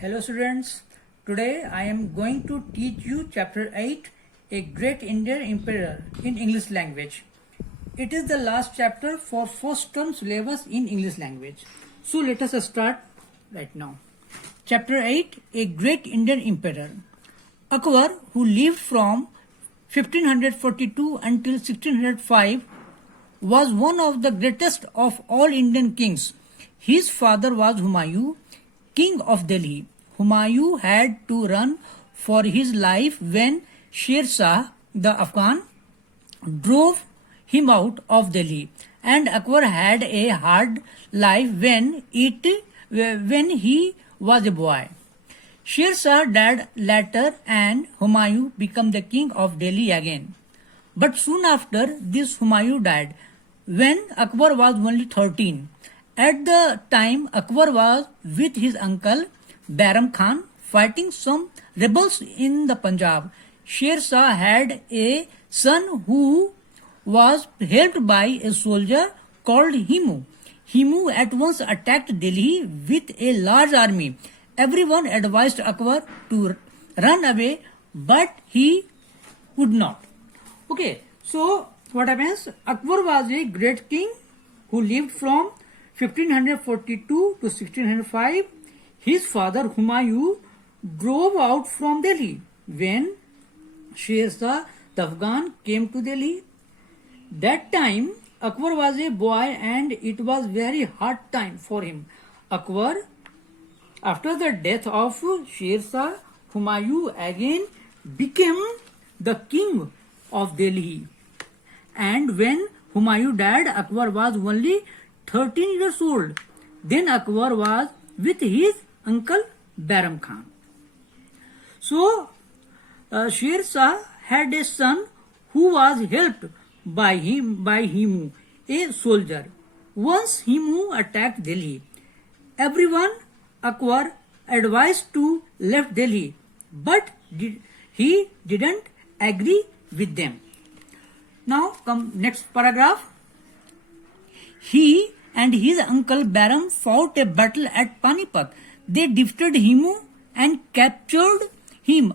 Hello students, today I am going to teach you chapter 8, A Great Indian Emperor in English language. It is the last chapter for first term syllabus in English language. So let us start right now. Chapter 8, A Great Indian Emperor. Akbar, who lived from 1542 until 1605, was one of the greatest of all Indian kings. His father was Humayun, king of Delhi. Humayun had to run for his life when Sher Shah, the Afghan, drove him out of Delhi, and Akbar had a hard life when he was a boy. Sher Shah died later and Humayun became the king of Delhi again. But soon after this Humayun died when Akbar was only 13. At the time Akbar was with his uncle Bairam Khan fighting some rebels in the Punjab. Sher Shah had a son who was helped by a soldier called Himu. Himu at once attacked Delhi with a large army. Everyone advised Akbar to run away, but he would not. Okay, so what happens? Akbar was a great king who lived from 1542 to 1605. His father Humayun drove out from Delhi when Sher Shah the Afghan came to Delhi. That time Akbar was a boy and it was very hard time for him. Akbar, after the death of Sher Shah, Humayun again became the king of Delhi. And when Humayun died, Akbar was only 13 years old. Then Akbar was with his uncle Bairam Khan. So Sher Shah had a son who was helped by Himu, a soldier. Once Himu attacked Delhi, everyone Akbar advised to left Delhi, but he didn't agree with them. Now come next paragraph. He and his uncle Bairam fought a battle at Panipat. They defeated Himu and captured him.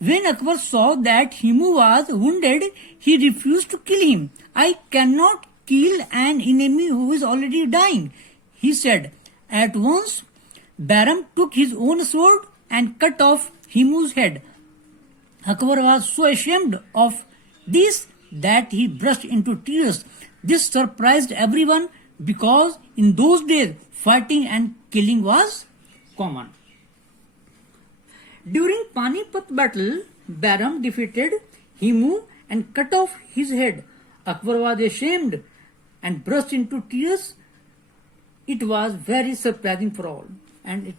When Akbar saw that Himu was wounded, he refused to kill him. I cannot kill an enemy who is already dying, he said. At once, Bairam took his own sword and cut off Himu's head. Akbar was so ashamed of this that he burst into tears. This surprised everyone because in those days fighting and killing was common. During Panipat battle, Bairam defeated Himu and cut off his head. Akbar was ashamed and burst into tears. It was very surprising for all, and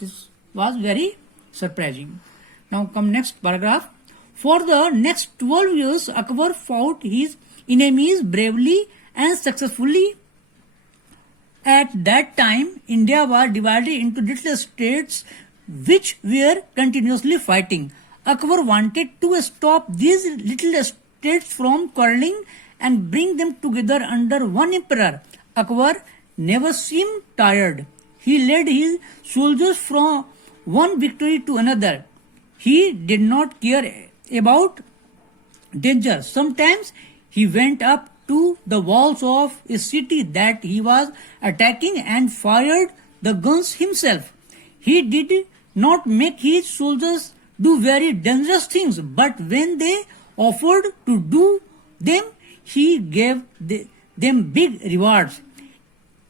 was very surprising. Now come next paragraph. For the next 12 years, Akbar fought his enemies bravely and successfully. At that time, India was divided into little states which were continuously fighting. Akbar wanted to stop these little states from quarreling and bring them together under one emperor. Akbar never seemed tired. He led his soldiers from one victory to another. He did not care about danger. Sometimes he went up to the walls of a city that he was attacking and fired the guns himself. He did not make his soldiers do very dangerous things, but when they offered to do them, he gave them big rewards.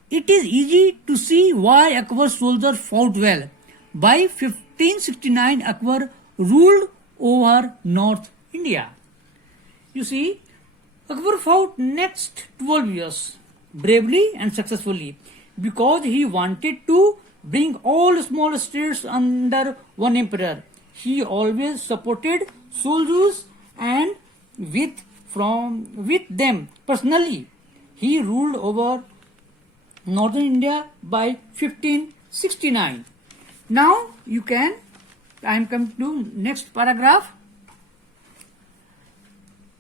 It is easy to see why Akbar's soldiers fought well. By 1569, Akbar ruled over North India. You see, Akbar fought next 12 years bravely and successfully because he wanted to bring all small states under one emperor. He always supported soldiers and with them personally. He ruled over northern India by 1569. Now I am coming to next paragraph.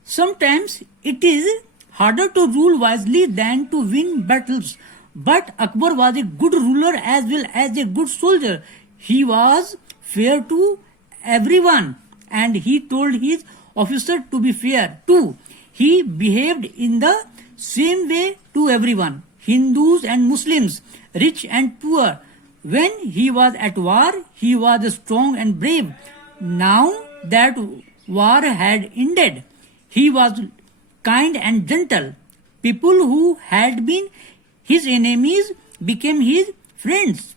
Sometimes it is harder to rule wisely than to win battles, but Akbar was a good ruler as well as a good soldier. He was fair to everyone, and he told his officer to be fair too. He behaved in the same way to everyone, Hindus and Muslims, rich and poor. When he was at war, he was strong and brave. Now that war had ended, he was kind and gentle. People who had been his enemies became his friends.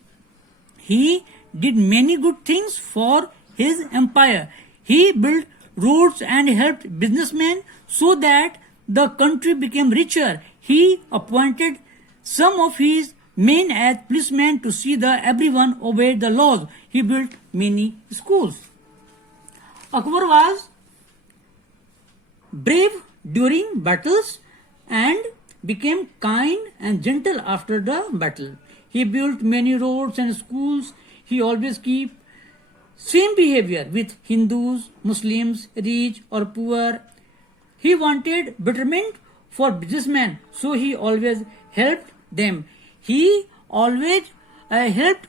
He did many good things for his empire. He built roads and helped businessmen so that the country became richer. He appointed some of his men as policemen to see that everyone obeyed the laws. He built many schools. Akbar was brave during battles and became kind and gentle after the battle. He built many roads and schools. He always keep same behavior with Hindus, Muslims, rich or poor. He wanted betterment for businessmen, so he always helped them. He always helped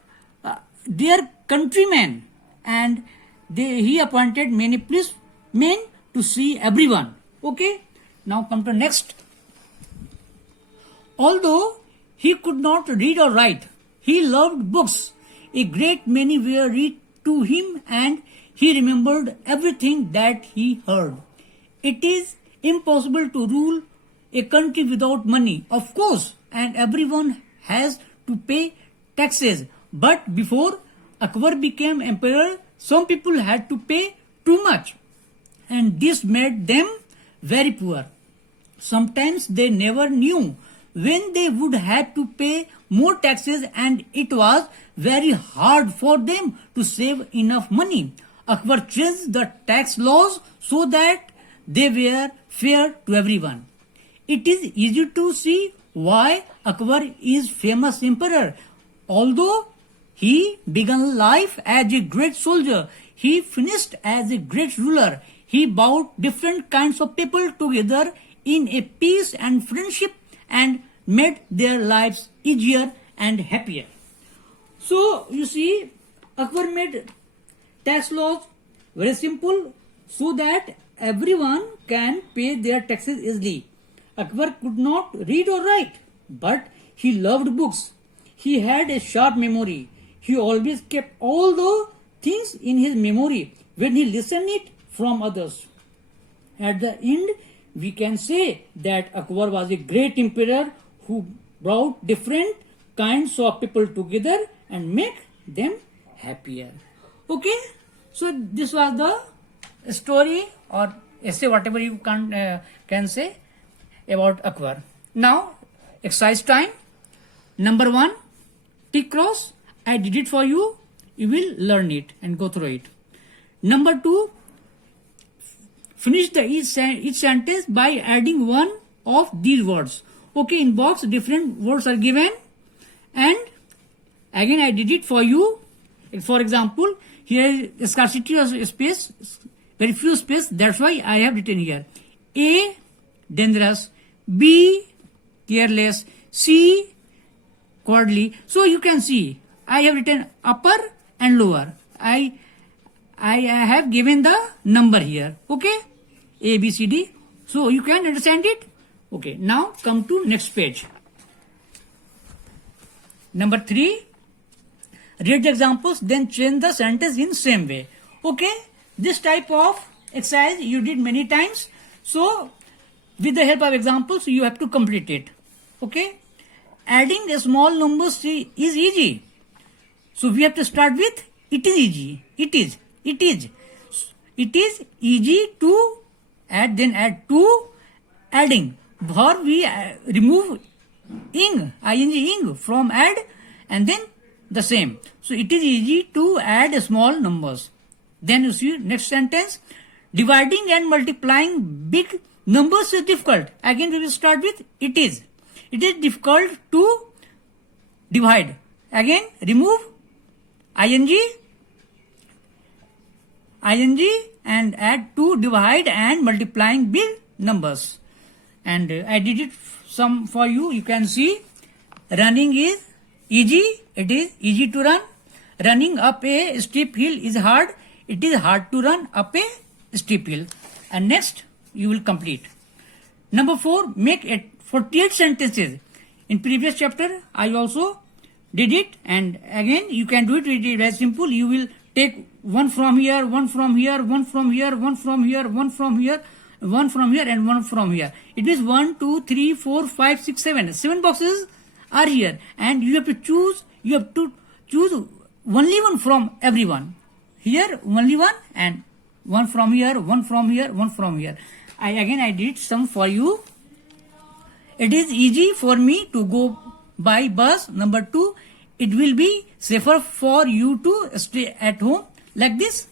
their countrymen, and he appointed many policemen to see everyone. Okay, now come to next. Although he could not read or write, he loved books. A great many were read to him, and he remembered everything that he heard. It is impossible to rule a country without money, of course, and everyone has to pay taxes. But before Akbar became emperor, some people had to pay too much, and this made them very poor. Sometimes they never knew when they would have to pay more taxes, and it was very hard for them to save enough money. Akbar changed the tax laws so that they were fair to everyone. It is easy to see why Akbar is famous emperor. Although he began life as a great soldier, he finished as a great ruler. He brought different kinds of people together in a peace and friendship and made their lives easier and happier. So you see, Akbar made tax laws very simple so that everyone can pay their taxes easily. Akbar could not read or write, but he loved books. He had a sharp memory. He always kept all the things in his memory when he listened it from others. At the end, we can say that Akbar was a great emperor who brought different kinds of people together and make them happier. Okay, so this was the story or essay, whatever you can say about Akbar. Now, exercise time. Number 1, tick cross. I did it for you. You will learn it and go through it. Number 2, finish each sentence by adding one of these words. Okay, in box different words are given, and again I did it for you. For example, here is scarcity of space, very few space. That's why I have written here. A, dangerous. B, careless. C, cowardly. So you can see I have written upper and lower. I have given the number here. Okay, A, B, C, D. So you can understand it. Okay, now come to next page. Number 3, read the examples, then change the sentence in same way. Okay, this type of exercise you did many times. So with the help of examples, you have to complete it. Okay, adding a small numbers is easy. So we have to start with it is easy. It is easy to add, then add to adding. Or we remove ing from add and then the same. So it is easy to add small numbers. Then you see next sentence, dividing and multiplying big numbers is difficult. Again we will start with it is. It is difficult to divide. Again remove ing and add to divide and multiplying big numbers. And I did it some for you. You can see running is easy. It is easy to run. running up a steep hill is hard. It is hard to run up a steep hill. And next, you will complete. Number 4, make 48 sentences. In previous chapter, I also did it, and again you can do it. It is very simple. You will take one from here, one from here, one from here, one from here, one from here, one from here, and one from here. It means 1, 2, 3, 4, 5, 6, 7. 7 boxes are here, and you have to choose. You have to choose only one from everyone. Here only one, and one from here, one from here, one from here. I did some for you. It is easy for me to go by bus. Number 2, it will be safer for you to stay at home, like this.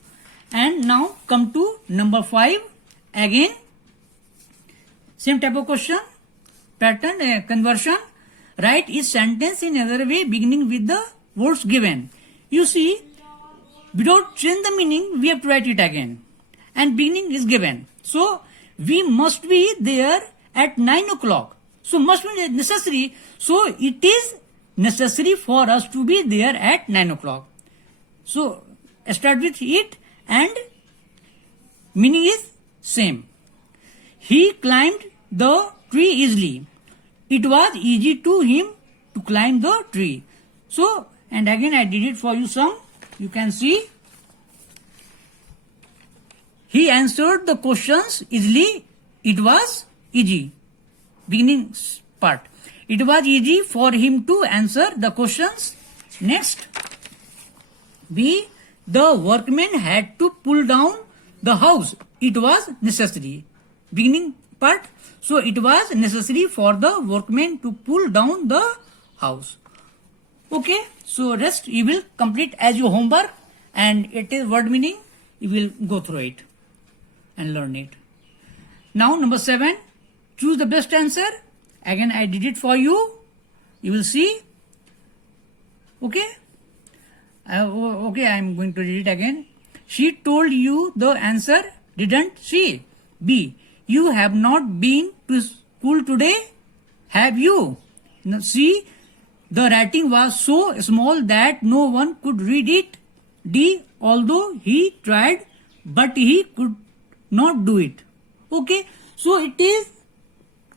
And now come to number 5. Again, same type of question, pattern, conversion. Write each sentence in another way beginning with the words given. You see, without change the meaning, we have to write it again. And beginning is given. So, we must be there at 9 o'clock. So, must be necessary. So, it is necessary for us to be there at 9 o'clock. So, start with it, and meaning is same. He climbed the tree easily. It was easy to him to climb the tree. So, and again I did it for you some. You can see. He answered the questions easily. It was easy. Beginning part. It was easy for him to answer the questions. Next. B. The workmen had to pull down the house. It was necessary. Beginning part. So it was necessary for the workmen to pull down the house. Okay. So rest you will complete as your homework, and it is word meaning. You will go through it and learn it. Now number 7. Choose the best answer. Again I did it for you. You will see. Okay. Okay, I am going to read it again. She told you the answer, didn't she? B. You have not been to school today, have you? Now, C. The writing was so small that no one could read it. D. Although he tried, but he could not do it. Okay, so it is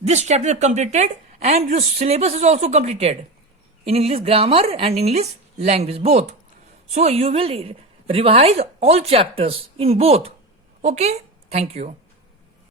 this chapter completed, and your syllabus is also completed in English grammar and English language both. So you will revise all chapters in both. Okay, thank you.